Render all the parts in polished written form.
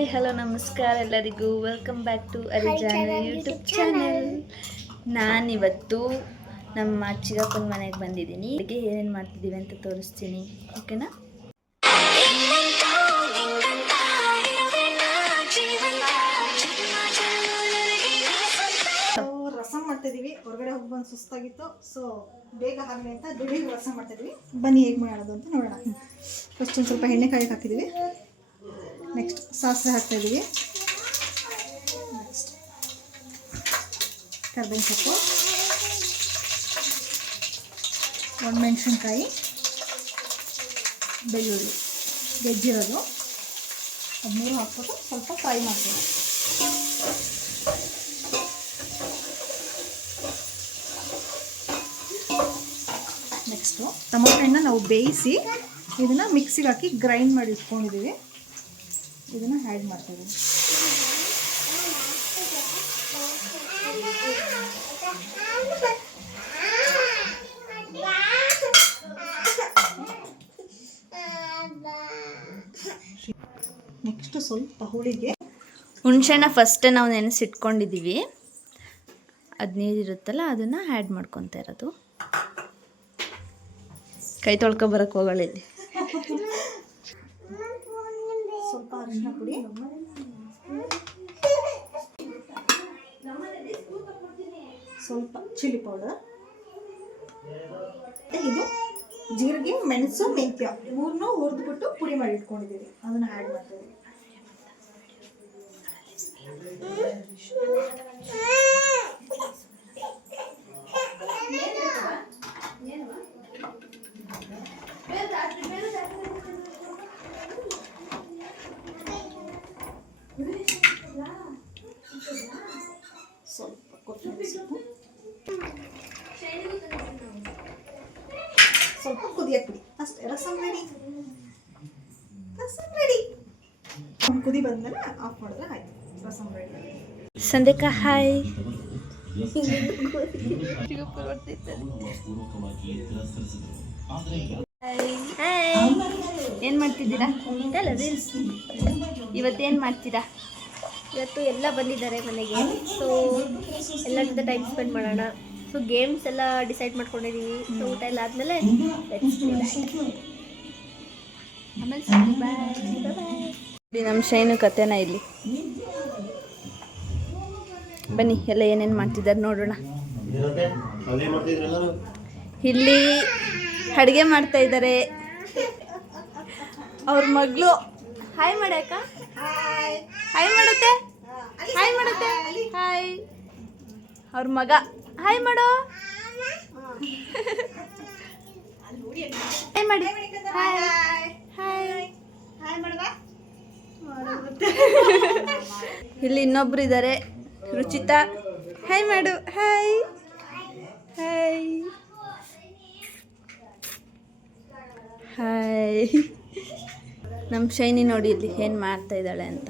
Hi hello ನಮಸ್ಕಾರ ಎಲ್ಲರಿಗೂ. Welcome back to Arizon YouTube channel. ನಾನಿವತ್ತು ನಮ್ಮ ಚಿಕ್ಕಪ್ಪನ ಮನೆಗೆ ಬಂದಿದ್ದೀನಿ. ಅಡುಗೆ ಏನೇನು ಮಾಡ್ತಿದ್ದೀವಿ ಅಂತ ತೋರಿಸ್ತೀನಿ, ಓಕೆನಾ? ರಸಂ ಮಾಡ್ತಿದ್ದೀವಿ. ಹೊರಗಡೆ ಹೋಗಿ ಬಂದು ಸುಸ್ತಾಗಿತ್ತು, ಸೊ ಬೇಗ ಆಗಲಿ ಅಂತ ದಿಢೀರ್ ರಸಂ ಮಾಡ್ತಿದ್ದೀವಿ. ಬನ್ನಿ ಹೇಗೆ ಮಾಡೋದು ಅಂತ ನೋಡೋಣ. ಫಸ್ಟ್ ಒಂದು ಸ್ವಲ್ಪ ಎಣ್ಣೆ ಕಾಯಿಗೆ ಹಾಕಿದ್ದೀವಿ. ನೆಕ್ಸ್ಟ್ ಸಾಸಿವೆ ಹಾಕ್ತಾಯಿದ್ದೀವಿ. ನೆಕ್ಸ್ಟ್ ಕರ್ಬೇವಿನ ಸೊಪ್ಪು, ಒಣಮೆಣಸಿನ್ಕಾಯಿ, ಬೆಳ್ಳುಳ್ಳಿ ಗೆಜ್ಜಿರೋದು, ಅದನ್ನೂ ಹಾಕ್ಬಿಟ್ಟು ಸ್ವಲ್ಪ ಫ್ರೈ ಮಾಡ್ತೀವಿ. ನೆಕ್ಸ್ಟು ಟೊಮೊಟೊ ಹಣ್ಣನ್ನ ನಾವು ಬೇಯಿಸಿ ಇದನ್ನು ಮಿಕ್ಸಿಗೆ ಹಾಕಿ ಗ್ರೈಂಡ್ ಮಾಡಿ ಇಟ್ಕೊಂಡಿದ್ದೀವಿ. ಇದನ್ನು ಆ್ಯಡ್ ಮಾಡ್ತೀವಿ. ನೆಕ್ಸ್ಟ್ ಸ್ವಲ್ಪ ಹುಳಿಗೆ ಹುಣಸೆಹಣ್ಣ ಫಸ್ಟ್ ನಾವು ನೆನೆಸಿಟ್ಕೊಂಡಿದ್ದೀವಿ. ಅದು ನೀರಿರುತ್ತಲ್ಲ ಅದನ್ನು ಆ್ಯಡ್ ಮಾಡ್ಕೊತಾ ಇರೋದು. ಕೈ ತೊಳ್ಕೊಬರಕ್ಕೆ ಹೋಗೋಣ. ಇಲ್ಲಿ ಸ್ವಲ್ಪ ಅರಿಶಿನ ಪುಡಿ, ಸ್ವಲ್ಪ ಚಿಲ್ಲಿ ಪೌಡರ್, ಇದು ಜೀರಿಗೆ, ಮೆಣಸು, ಮೆಂತ್ಯ ಮೂರನ್ನೂ ಹುರಿದ್ಬಿಟ್ಟು ಪುಡಿ ಮಾಡಿ ಇಟ್ಕೊಂಡಿದ್ದೀವಿ. ಅದನ್ನು ಆ್ಯಡ್ ಮಾಡ್ತೀವಿ. ಸ್ವಲ್ಪ ಕೊತ್ತಂಬರಿ ಸೊಪ್ಪು, ಸ್ವಲ್ಪ ಕುದಿಯಕ್ಕೆ ಬಿಡಿ. ಅಷ್ಟೇ, ರಸಂ ರೆಡಿ. ರಸಂ ರೆಡಿ. ಒಂದು ಕುದಿ ಬಂದಮೇಲೆ ಆಫ್ ಮಾಡಿದ್ರೆ ಆಯ್ತು, ರಸಂ ರೆಡಿ. ಸಂದೇಕ ಹಾಯ್. ಏನು ಮಾಡ್ತಿದ್ದೀರಾ? ಇವತ್ತೇನು ಮಾಡ್ತೀರಾ? ಇವತ್ತು ಎಲ್ಲ ಬಂದಿದ್ದಾರೆ ಮನೆಗೆ, ಸೊ ಎಲ್ಲರ ಜೊತೆ ಟೈಮ್ ಸ್ಪೆಂಡ್ ಮಾಡೋಣ. ಸೊ ಗೇಮ್ಸ್ ಎಲ್ಲ ಡಿಸೈಡ್ ಮಾಡ್ಕೊಂಡಿದ್ದೀವಿ. ಸೊ ಊಟ ಎಲ್ಲ ಆದಮೇಲೆ ನಮ್ಮ ಶೈನು ಕತೆನ ಇಲ್ಲಿ. ಬನ್ನಿ ಎಲ್ಲ ಏನೇನು ಮಾಡ್ತಿದ್ದಾರೆ ನೋಡೋಣ. ಇಲ್ಲಿ ಅಡುಗೆ ಮಾಡ್ತಾ ಇದ್ದಾರೆ. ಅವ್ರ ಮಗಳು ಹಾಯ್ ಮಾಡಕ್ಕ, ಹಾಯ್ ಮಾಡುತ್ತೆ, ಹಾಯ್ ಮಾಡುತ್ತೆ, ಹಾಯ್. ಅವ್ರ ಮಗ ಹಾಯ್ ಮಾಡೋ, ಹಾಯ್ ಮಾಡಿ, ಹಾಯ್ ಹಾಯ್. ಇಲ್ಲಿ ಇನ್ನೊಬ್ರು ಇದ್ದಾರೆ, ರುಚಿತಾ. ಹಾಯ್ ಮಾಡು, ಹಾಯ್ ಹಾಯ್ ಹಾಯ್. ನಮ್ಮ ಶೈನಿ ನೋಡಿ ಇಲ್ಲಿ ಏನು ಮಾಡ್ತಾ ಇದ್ದಾಳೆ ಅಂತ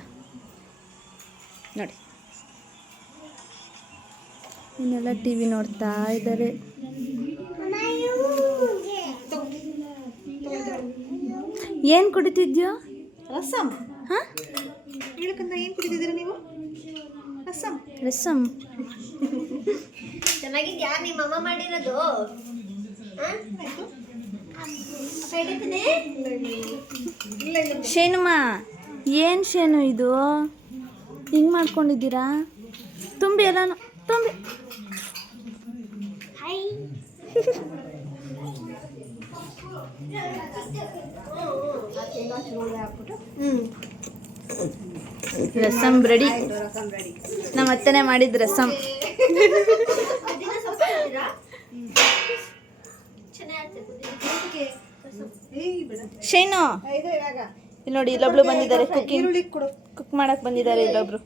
ನೋಡಿ. ಇನ್ನೆಲ್ಲ ಟಿ ವಿ ನೋಡ್ತಾ ಇದ್ದಾರೆ. ಏನು ಕುಡಿತಿದ್ಯೋ? ರಸಂ. ಹಾಂ, ಹೇಳಕ್ಕಂತ ಏನು ಕುಡಿತಿದ್ದೀರಾ ನೀವು? ರಸಂ. ರಸಂ ಚೆನ್ನಾಗಿದ್ಯಾ? ನಿಮ್ಮ ಅಮ್ಮ ಮಾಡಿರೋದು ಶೇನುಮ್ಮ, ಏನು ಶೇನು ಇದು ಹಿಂಗೆ ಮಾಡ್ಕೊಂಡಿದ್ದೀರಾ? ತುಂಬಿ ಎಲ್ಲಾನು ತುಂಬಿ. ರಸಂ ರೆಡಿ. ನಮ್ಮ ಅತ್ತನೇ ಮಾಡಿದ ರಸಂ. ಶೈನು ಇಲ್ಲಿ ನೋಡಿ, ಇಲ್ಲೊಬ್ಳು ಬಂದಿದ್ದಾರೆ, ಕುಕ್ ಮಾಡಕ್ ಬಂದಿದ್ದಾರೆ. ಇಲ್ಲೊಬ್ರು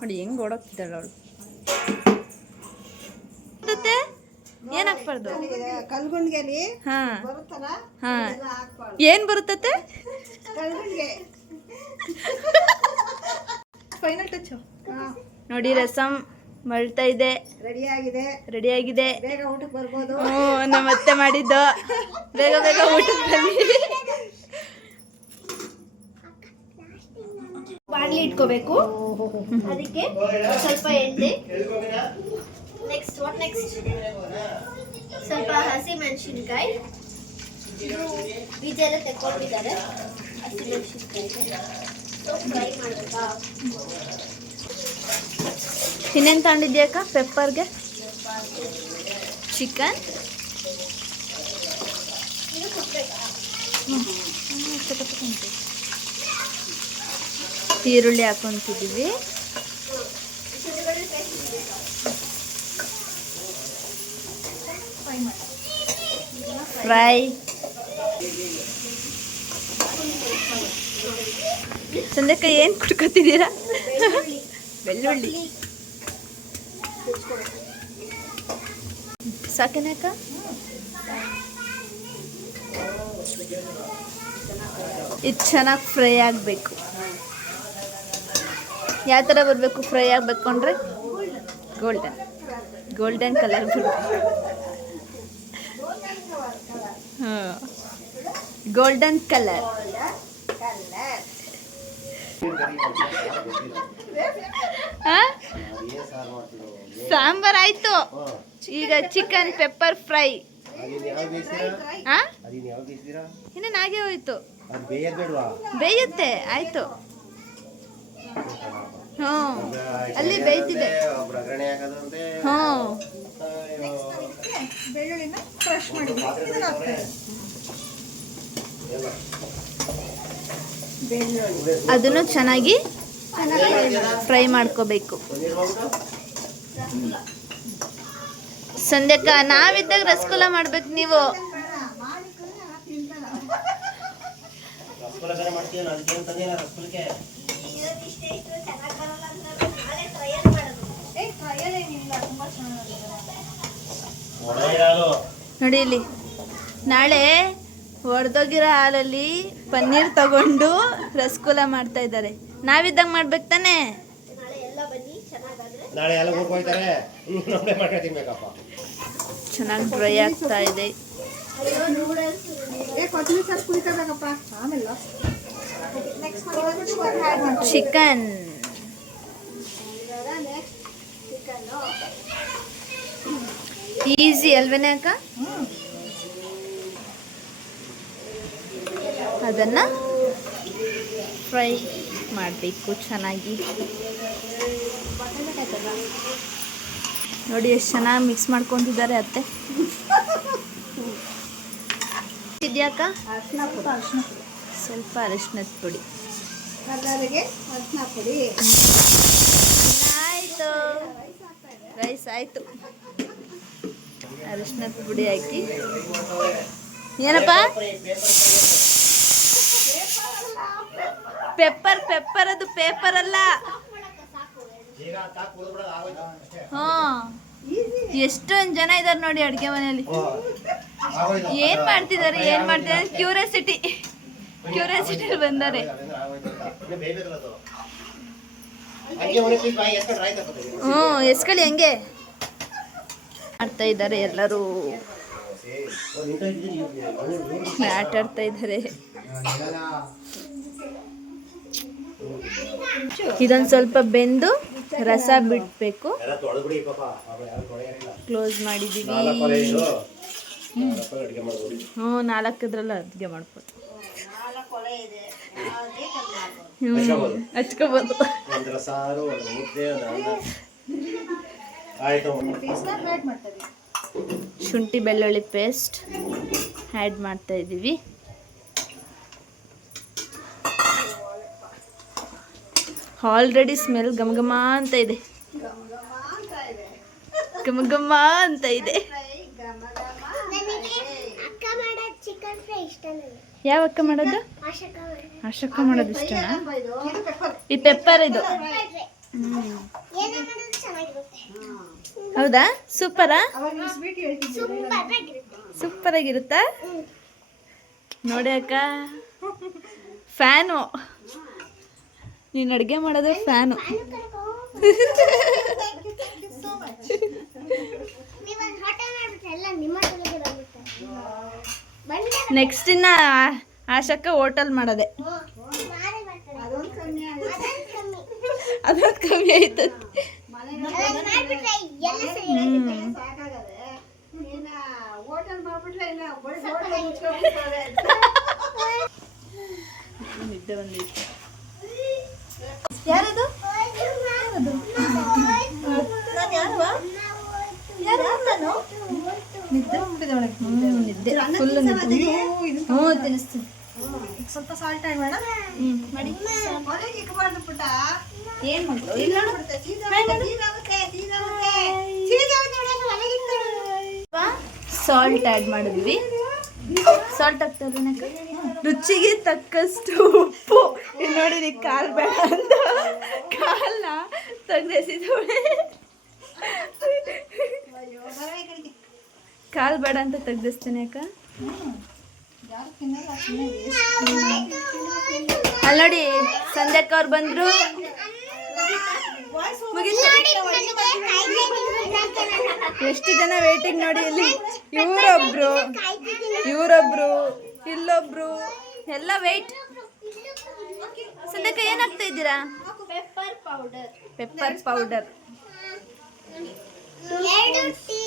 ನೋಡಿ ಹೆಂಗ್ ಓಡೋಗ್ತಿದ್ದಾಳೆ ಅವಳು. ಏನ್ ಹಾಕ್ಬಾರ್ದು? ಕಲ್ಗುಂಡ್ಗೆಲಿ ಹಾ ಬರುತ್ತಲ್ಲ, ಹಾ ಏನ್ ಬರುತ್ತತೆ? ಕಲ್ಗುಂಡ್ಗೆ ಫೈನಲ್ ಟಚ್ ನೋಡಿ. ರಸಂ ಮಳ್ತಾ ಇದೆ, ರೆಡಿಯಾಗಿದೆ. ಬೇಗ ಊಟಕ್ಕೆ ಬರ್ಬೋದು. ನಮ್ಮ ಅತ್ತೆ ಮಾಡಿದ್ದು. ಬೇಗ ಬೇಗ ಊಟಕ್ಕೆ ಬನ್ನಿ. ಖಾಲಿ ಇಟ್ಕೋಬೇಕು. ಅದಕ್ಕೆ ಸ್ವಲ್ಪ ಎಣ್ಣೆ, ನೆಕ್ಸ್ಟ್ ಸ್ವಲ್ಪ ಹಸಿ ಮೆಣಸಿನ್ಕಾಯಿ, ಇದು ಬೀಜ ಎಲ್ಲ ತೆಕ್ಕೊಂಡಿದ್ದಾರೆ. ಹಸಿ ಮೆಣಸಿನ್ಕಾಯಿ ಫ್ರೈ ಮಾಡಬೇಕಾ? ಇನ್ನೇನು ತಗೊಂಡಿದ್ಯಾಕ ಪೆಪ್ಪರ್ಗೆ? ಚಿಕನ್ ಇದು ಕುಟ್ಬೇಕಾ? ಈರುಳ್ಳಿ ಹಾಕೊಂತಿದ್ದೀವಿ. ಫ್ರೈ. ಸಂಧ್ಯಕ್ಕ ಏನು ಕುಟ್ಕೊತಿದ್ದೀರಾ? ಬೆಳ್ಳುಳ್ಳಿ ಸಾಕೇನಕ್ಕ? ಇದು ಚೆನ್ನಾಗಿ ಫ್ರೈ ಆಗಬೇಕು. ಯಾವ ಥರ ಬರಬೇಕು ಫ್ರೈ ಆಗಬೇಕು ಅಂದರೆ? ಗೋಲ್ಡನ್ ಕಲರ್ ಬರಬೇಕು. ಹಾಂ, ಗೋಲ್ಡನ್ ಕಲರ್. ಸಾಂಬಾರ್ ಆಯ್ತು. ಈಗ ಚಿಕನ್ ಪೆಪ್ಪರ್ ಫ್ರೈ. ಇನ್ನೇನು ಆಗೇ ಹೋಯ್ತು. ಬೇಯುತ್ತೆ. ಆಯ್ತು. ಹ್ಞೂ, ಅಲ್ಲಿ ಬೇಯ್ತಿದೆ. ಹ್ಞೂ, ಬೆಳ್ಳುಳ್ಳಿನ ಕ್ರಷ್ ಮಾಡಿದ್ವಿ. ಇದನ್ನ ಹಾಕ್ತಾ ಇದ್ದೀನಿ. ಅದನ್ನು ಚೆನ್ನಾಗಿ ಫ್ರೈ ಮಾಡ್ಕೋಬೇಕು. ಸಂಧ್ಯಕ್ಕ ನಾವಿದ್ದಾಗ ರಸಗುಲ್ಲ ಮಾಡ್ಬೇಕು ನೀವು. ನೋಡಿ ಇಲ್ಲಿ, ನಾಳೆ ಒಡೆದೋಗಿರೋ ಹಾಲಲ್ಲಿ ಪನ್ನೀರ್ ತಗೊಂಡು ರಸಗುಲ್ಲ ಮಾಡ್ತಾ ಇದ್ದಾರೆ. ನಾವಿದ್ದಾಗ ಮಾಡ್ಬೇಕು ತಾನೆ. ಚೆನ್ನಾಗಿ ಡ್ರೈ ಆಗ್ತಾ ಇದೆ. ಚಿಕನ್ ಈಸಿ ಅಲ್ವೇನೆ ಅಕ್ಕ? ಅದನ್ನು ಫ್ರೈ ಮಾಡಬೇಕು ಚೆನ್ನಾಗಿ. ನೋಡಿ ಎಷ್ಟು ಚೆನ್ನಾಗಿ ಮಿಕ್ಸ್ ಮಾಡ್ಕೊತಿದ್ದಾರೆ ಅತ್ತೆ. ಇದೆಯಾಕ ಸ್ವಲ್ಪ ಅರಿಶಿನದ ಪುಡಿ. ಆಯಿತು, ರೈಸ್ ಆಯಿತು. ಅರಿಶಿನದ ಪುಡಿ ಹಾಕಿ. ಏನಪ್ಪ? ಪೆಪ್ಪರ್ ಅದು ಪೇಪರ್ ಅಲ್ಲ. ಎಷ್ಟೊಂದು ಜನ ಇದ್ದಾರೆ ನೋಡಿ ಅಡುಗೆ ಮನೆಯಲ್ಲಿ. ಏನ್ ಮಾಡ್ತಿದ್ದಾರೆ ಕ್ಯೂರಿಯಾಸಿಟಿ ಬಂದಾರೆ. ಎಸ್ಕೊಳ್ಳಿ ಹೆಂಗೆ ಮಾಡ್ತಾ ಇದ್ದಾರೆ ಎಲ್ಲರೂ. ಆಟ ಆಡ್ತಾ ಇದ್ದಾರೆ. ಇದೊಂದು ಸ್ವಲ್ಪ ಬೆಂದು ರಸ ಬಿಡಬೇಕು. ಕ್ಲೋಸ್ ಮಾಡಿದ್ದೀವಿ. 4 ಅಡುಗೆ ಮಾಡ್ಬೋದು. ಹಚ್ಕೋಬೋದು. ಶುಂಠಿ ಬೆಳ್ಳುಳ್ಳಿ ಪೇಸ್ಟ್ ಆ್ಯಡ್ ಮಾಡ್ತಾ ಇದ್ದೀವಿ. ಆಲ್ರೆಡಿ ಸ್ಮೆಲ್ ಘಮ ಅಂತ ಇದೆ. ಘಮ ಅಂತ ಇದೆ. ಯಾವ ಅಕ್ಕ ಮಾಡೋದು? ಆಶಕ್ಕ ಮಾಡೋದು ಇಷ್ಟನಾ? ಈ ಪೆಪ್ಪರ್ ಇದು. ಹೌದಾ? ಸೂಪರಾ? ಸೂಪರ್ ಆಗಿರುತ್ತಾ? ನೋಡಿ ಅಕ್ಕ, ಫ್ಯಾನು. ನೀನು ಅಡುಗೆ ಮಾಡೋದು ಫ್ಯಾನು. ನೆಕ್ಸ್ಟ್ ಇನ್ನ ಆಶಕ್ಕ ಹೋಟೆಲ್ ಮಾಡೋದೆ. ಕಮ್ಮಿ ಆಯ್ತು. ನಿದ್ದೆ ಬಂದೈತೆ. ಯಾರದು? ನಿದ್ದೆ ಬಂದ್ಬಿಟ್ಟಿದೆ ಒಳಗೆ. ನಿದ್ದೆ ಫುಲ್ ನಿದ್ದೆ. ಹ್ಞೂ ತಿನ್ನಿಸ್ತೀನಿ. ಸ್ವಲ್ಪ ಸಾಲ್ಟ್ ಆ್ಯಡ್ ಮಾಡೋಣ. ಮಾಡಿ. ಏನು ಮಾಡ್ತೀವಿ? ಸಾಲ್ಟ್ ಆ್ಯಡ್ ಮಾಡಿದ್ವಿ. ಸಾಲ್ಟ್ ಹಾಕ್ತಾರೆ ರುಚಿಗೆ ತಕ್ಕಷ್ಟು ಉಪ್ಪು. ಇಲ್ಲಿ ನೋಡಿರಿ ಕಾಲು ಬೇಡ ಅಂತ ಕಾಲನ್ನ ತೆಗ್ದೆಸಿದವಳೆ. ಕಾಲು ಬೇಡ ಅಂತ ತೆಗ್ದಿಸ್ತೀನಿ ಅಕ್ಕ. ಅಲ್ಲಿ ನೋಡಿ ಸಂಧ್ಯಕ್ಕ ಅವ್ರು ಬಂದ್ರು. ಎಷ್ಟು ಜನ ವೇಟಿಂಗ್ ನೋಡಿ ಇಲ್ಲಿ. ಇವರೊಬ್ರು ಇಲ್ಲೊಬ್ರು ಎಲ್ಲ ವೇಟ್. ಸಂಧ್ಯಕ್ಕ ಏನಾಗ್ತಾ ಇದ್ದೀರಾ? Pepper powder. Pepper powder. 2 tea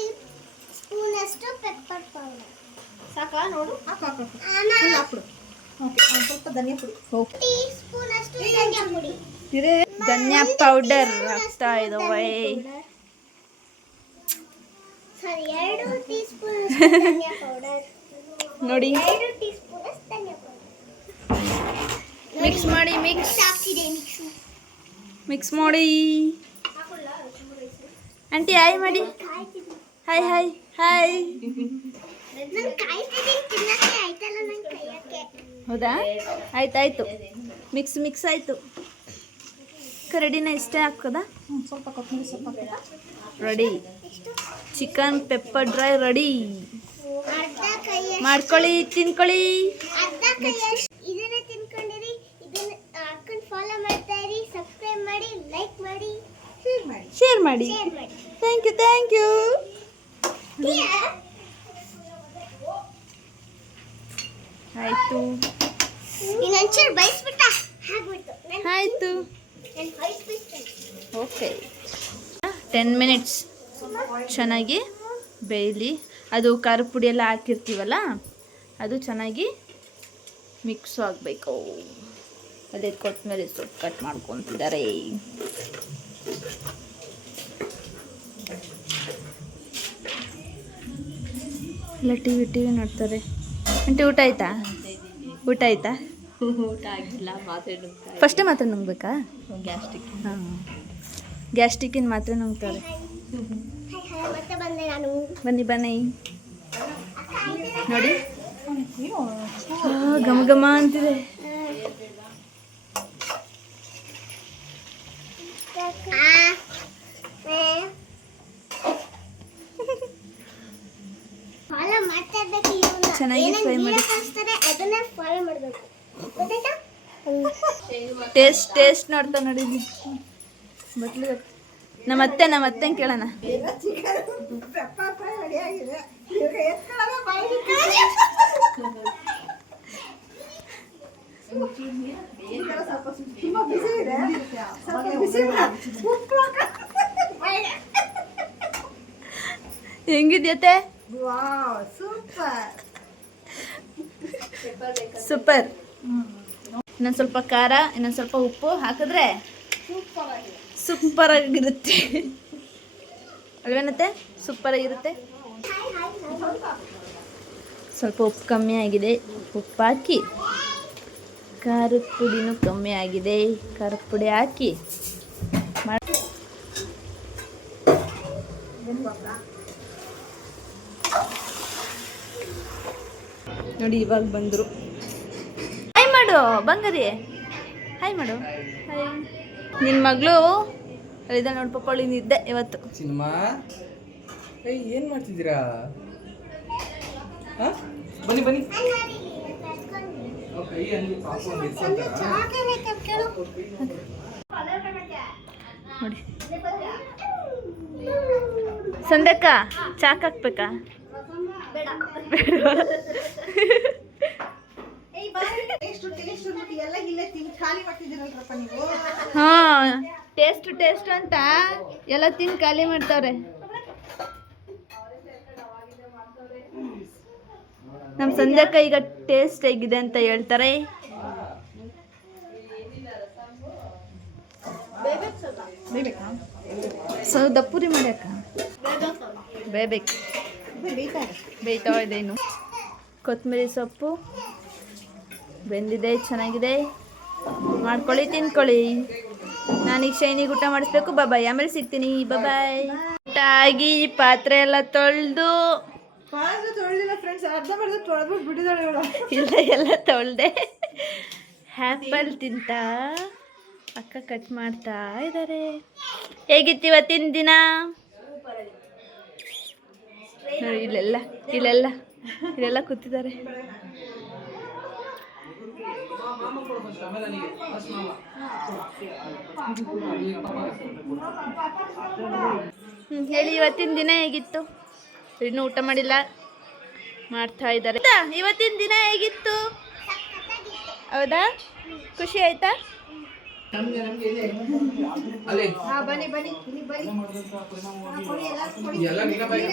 spoon ಅಷ್ಟು ಪೆಪ್ಪರ್ ಪೌಡರ್ ಸಾಕಾ? ನೋಡು. ಹಾಕು. ಓಕೆ, ಸ್ವಲ್ಪ ಧನಿಯಾ ಪುಡಿ. ಟೀ ಸ್ಪೂನ್ ಅಷ್ಟು ಧನಿಯಾ ಪುಡಿ. ಧನಿಯಾ ಪೌಡರ್ ಹಾಕ್ತಾ ಇದ್ದಾವೆ. ಸರಿ, 2 ಟೀ ಸ್ಪೂನ್ ಅಷ್ಟು ಧನಿಯಾ ಪೌಡರ್ ನೋಡಿ. 2 ಟೀ ಸ್ಪೂನ್ ಅಷ್ಟು ಧನಿಯಾ ಪೌಡರ್ ಮಿಕ್ಸ್ ಮಾಡಿ. ಹಾಕಿದೆ ಮಿಕ್ಸ್ ಮಾಡಿ. ಆಂಟಿ ಹಾಯ್ ಮಾಡಿ. Hi hi hi. ನಾನು ಕಾಯ್ತಿದ್ದೀನಿ ತಿನ್ನಕ್ಕೆ ಆಯ್ತಲ್ಲ ನನ್ನ ಕೈಯಕ್ಕೆ. ಹೌದಾ? ಆಯ್ತಾಯ್ತು. ಮಿಕ್ಸ್ ಆಯಿತು. ರೆಡಿನ ಇಷ್ಟೇ ಹಾಕೋದಾ? ಸ್ವಲ್ಪ ಕೊತ್ತಂಬರಿ ಸೊಪ್ಪು ready. Chicken pepper dry ready. ಅರ್ಧ ಕೈಯಷ್ಟು ಮಾಡ್ಕೊಳ್ಳಿ, ತಿನ್ಕೊಳ್ಳಿ. ಅರ್ಧ ಕೈಯಷ್ಟು ಇದನ್ನ ತಿನ್ಕೊಂಡಿರಿ. ಇದನ್ನ ಹಾಕೊಂಡು ಫಾಲೋ ಮಾಡ್ತಾ ಇರಿ. ಸಬ್ಸ್ಕ್ರೈಬ್ ಮಾಡಿ, ಲೈಕ್ ಮಾಡಿ, ಶೇರ್ ಮಾಡಿ. Thank you. ಆಯಿತು. ಇನ್ನೊಂಚೂರು ಬಯಸ್ಬಿಟ್ಟ ಆಗ್ಬಿಟ್ಟು ಆಯಿತು. ನಾನು ಬಯಸ್ಬಿಡ್ತೇನೆ. ಓಕೆ. 10 ಮಿನಿಟ್ಸ್ ಚೆನ್ನಾಗಿ ಬೇಯಲಿ. ಅದು ಖಾರ ಪುಡಿ ಎಲ್ಲ ಹಾಕಿರ್ತೀವಲ್ಲ, ಅದು ಚೆನ್ನಾಗಿ ಮಿಕ್ಸ್ ಆಗಬೇಕು. ಅದೇ ಕೊತ್ತಂಬರಿ ಸೊಪ್ಪು ಕಟ್ ಮಾಡ್ಕೊತಿದ್ದಾರೆ. ಎಲ್ಲ ಟಿವಿ ನೋಡ್ತಾರೆ. ಆಂಟಿ ಊಟ ಆಯ್ತಾ? ಊಟ ಆಗಿಲ್ಲ. ಫಸ್ಟೇ ಮಾತ್ರೆ ನುಂಗ್ಬೇಕಾ? ಹಾಂ, ಗ್ಯಾಸ್ಟ್ರಿಕ್ಕಿನ ಮಾತ್ರೆ ನುಂಗ್ತಾರೆ. ಮತ್ತೆ ಬಂದೆ ನಾನು. ಬನ್ನಿ ನೋಡಿ. ಘಮ ಅಂತಿದೆ. ಫಾಲೋ ಮಾಡ್ತಾ ಇರ್ಬೇಕು. ಇವನ್ನ ಚೆನ್ನಾಗಿ ಫ್ರೈ ಮಾಡಿ. ಅದನ್ನ ಫಾಲೋ ಮಾಡಬೇಕು. ಗೊತ್ತಾಯ್ತಾ? ಟೇಸ್ಟ್ ನೋಡ್ತಾ ನೋಡಿದ್ವಿ. ಬಟ್ಲು ನಮ್ಮ ಅತ್ತೆ ಕೇಳೋಣ. ಪೆಪ್ಪರ್ ಫ್ರೈ ರೆಡಿ ಆಗಿದೆ. ಹೆಂಗಿದ್ಯತೆ? ಸೂಪರ್. ಇನ್ನೊಂದು ಸ್ವಲ್ಪ ಖಾರ, ಇನ್ನೊಂದು ಸ್ವಲ್ಪ ಉಪ್ಪು ಹಾಕಿದ್ರೆ ಸೂಪರ್ ಆಗಿರುತ್ತೆ ಅಲ್ವೇನತ್ತೆ? ಸೂಪರ್ ಆಗಿರುತ್ತೆ. ಸ್ವಲ್ಪ ಉಪ್ಪು ಕಮ್ಮಿ ಆಗಿದೆ, ಉಪ್ಪು ಹಾಕಿ. ಖಾರದ ಪುಡಿನೂ ಕಮ್ಮಿ ಆಗಿದೆ, ಖಾರದ ಪುಡಿ ಹಾಕಿ ನೋಡಿ. ಇವಾಗ ಬಂದರು. ಹಾಯ್ ಮಾಡು ಬಂಗಾರಿ, ಹಾಯ್ ಮಾಡು. ಹಾಯ್. ನಿನ್ನ ಮಗಳು ಅಲ್ಲಿದ್ದ ನೋಡಿ ಪಾಪ, ಅವಳು ನಿದ್ದೆ ಇವತ್ತು. ಸಿನಿಮಾ ಏನು ಮಾಡ್ತಿದ್ದೀರಾ? ಬನ್ನಿ ಬನ್ನಿ. ನೋಡಿ ಸಂಧ್ಯಕ್ಕ ಚಾಕ್ ಹಾಕ್ಬೇಕಾ? ಬೇಡ. ಟೇಸ್ಟ್ ಅಂದ್ಬಿಟ್ಟು ಎಲ್ಲ ಇಲ್ಲೇ ತಿಂದು ಖಾಲಿ ಮಾಡ್ತಿದ್ದೀರಲ್ರಪ್ಪ ನೀವು. ಹಾಂ ಟೇಸ್ಟ್ ಅಂತ ಎಲ್ಲ ತಿಂದು ಖಾಲಿ ಮಾಡ್ತಾವ್ರೆ. ನಮ್ಮ ಸಂಧ್ಯಕ್ಕ ಈಗ ಟೇಸ್ಟ್ ಹೇಗಿದೆ ಅಂತ ಹೇಳ್ತಾರೆ. ಬೇಯ್ಬೇಕಾ? ದಪ್ಪುರಿ ಮಾಡ್ಯಾಕ ಬೇಯ್ಬೇಕು. ಬೇಯ್ತಾರೆ. ಬೇಯ್ತಾ ಇದೆ ಇನ್ನು. ಕೊತ್ತಂಬರಿ ಸೊಪ್ಪು ಬೆಂದಿದೆ, ಚೆನ್ನಾಗಿದೆ. ಮಾಡ್ಕೊಳ್ಳಿ, ತಿನ್ಕೊಳ್ಳಿ. ನಾನೀಗ ಶೈನಿಗೆ ಊಟ ಮಾಡಿಸ್ಬೇಕು. ಬಾಯ್, ಆಮೇಲೆ ಸಿಗ್ತೀನಿ. ಬಾಯ್. ಊಟ ಆಗಿ ಪಾತ್ರೆ ಎಲ್ಲ ತೊಳೆದು ತೊಳೆದಿಲ್ಲ ಫ್ರೆಂಡ್ಸ್, ಅರ್ಧಂಬರ್ಧ ತೊಳೆದ್ಬಿಟ್ಟು ಬಿಟ್ಟಿದ್ದಾಳೆ ಇವಳು. ಇಲ್ಲ ಎಲ್ಲ ತೊಳೆದೆ. ಆ್ಯಪಲ್ ತಿಂತ ಅಕ್ಕ ಕಟ್ ಮಾಡ್ತಾ ಇದ್ದಾರೆ. ಹೇಗಿತ್ತು ಇವತ್ತಿನ ದಿನ? ನೋಡಿ, ಇಲ್ಲೆಲ್ಲ ಕೂತಿದ್ದಾರೆ. ಹೇಳಿ, ಇವತ್ತಿನ ದಿನ ಹೇಗಿತ್ತು? ಇನ್ನೂ ಊಟ ಮಾಡಿಲ್ಲ, ಮಾಡ್ತಾ ಇದ್ದಾರೆ. ಇವತ್ತಿನ ದಿನ ಹೇಗಿತ್ತು? ಹೌದಾ? ಖುಷಿ ಆಯ್ತಾ? ಅಲ್ಲಿ ಬನ್ನಿ ಬನ್ನಿ ಇಲ್ಲಿ ಬನ್ನಿ. ಎಲ್ಲ ನೀನ ಬಾಯಿ